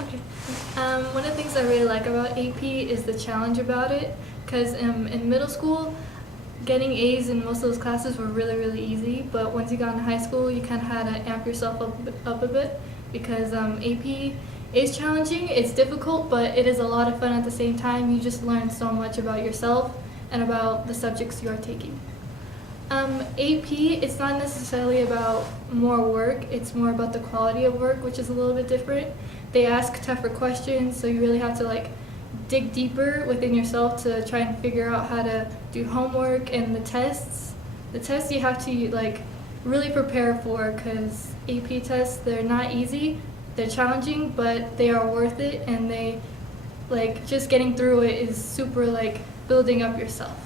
Okay. One of the things I really like about AP is the challenge about it, because in middle school, getting A's in most of those classes were really, really easy, but once you got into high school, you kind of had to amp yourself up a bit, because AP is challenging, it's difficult, but it is a lot of fun at the same time. You just learn so much about yourself and about the subjects you are taking. AP, it's not necessarily about more work, it's more about the quality of work, which is a little bit different. They ask tougher questions, so you really have to dig deeper within yourself to try and figure out how to do homework. And the tests you have to really prepare for, because AP tests, they're not easy, they're challenging, but they are worth it, and they just getting through it is super building up yourself.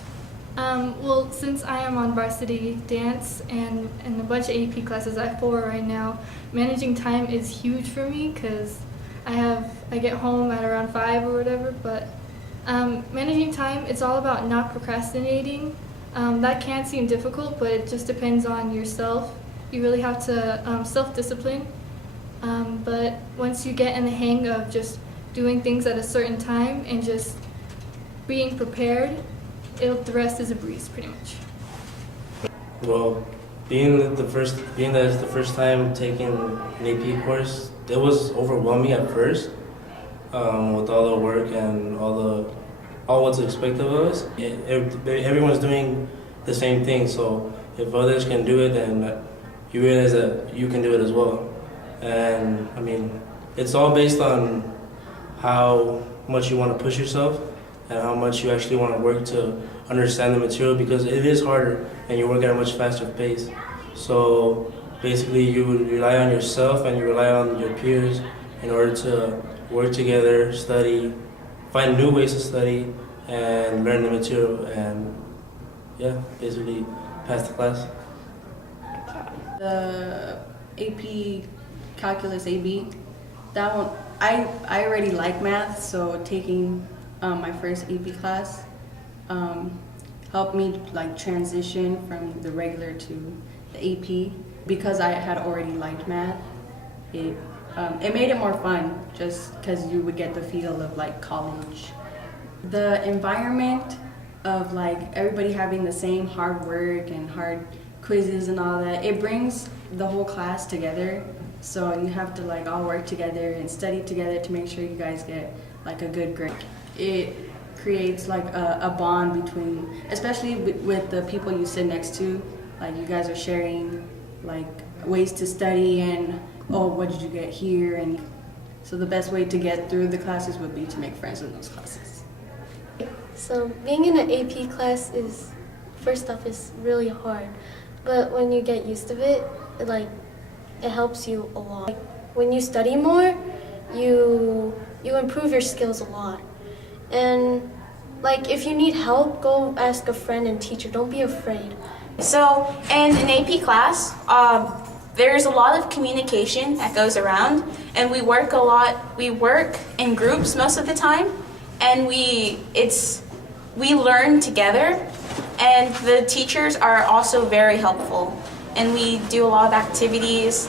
Well, since I am on varsity dance and a bunch of AP classes, I have 4 right now, managing time is huge for me, because I get home at around 5 or whatever, but managing time, it's all about not procrastinating. That can seem difficult, but it just depends on yourself. You really have to self-discipline, but once you get in the hang of just doing things at a certain time and just being prepared, the rest is a breeze, pretty much. Well, being that it's the first time taking an AP course, it was overwhelming at first, with all the work and all what's expected of us. Everyone's doing the same thing, so if others can do it, then you realize that you can do it as well. And I mean, it's all based on how much you want to push yourself and how much you actually want to work to understand the material, because it is harder and you work at a much faster pace. So basically you would rely on yourself and you rely on your peers in order to work together, study, find new ways to study, and learn the material, and yeah, basically pass the class. The AP Calculus AB, that one, I already like math, so taking my first AP class helped me transition from the regular to the AP. Because I had already liked math, it made it more fun, just because you would get the feel of college. The environment of everybody having the same hard work and hard quizzes and all that, it brings the whole class together. So you have to all work together and study together to make sure you guys get a good grade. It creates a bond between, especially with the people you sit next to. You guys are sharing ways to study and, oh, what did you get here? And so the best way to get through the classes would be to make friends in those classes. So being in an AP class is, first off, is really hard. But when you get used to it, it helps you a lot. When you study more, you improve your skills a lot. And if you need help, go ask a friend and teacher. Don't be afraid. So in an AP class, there's a lot of communication that goes around, and we work a lot. We work in groups most of the time, and we learn together, and the teachers are also very helpful, and we do a lot of activities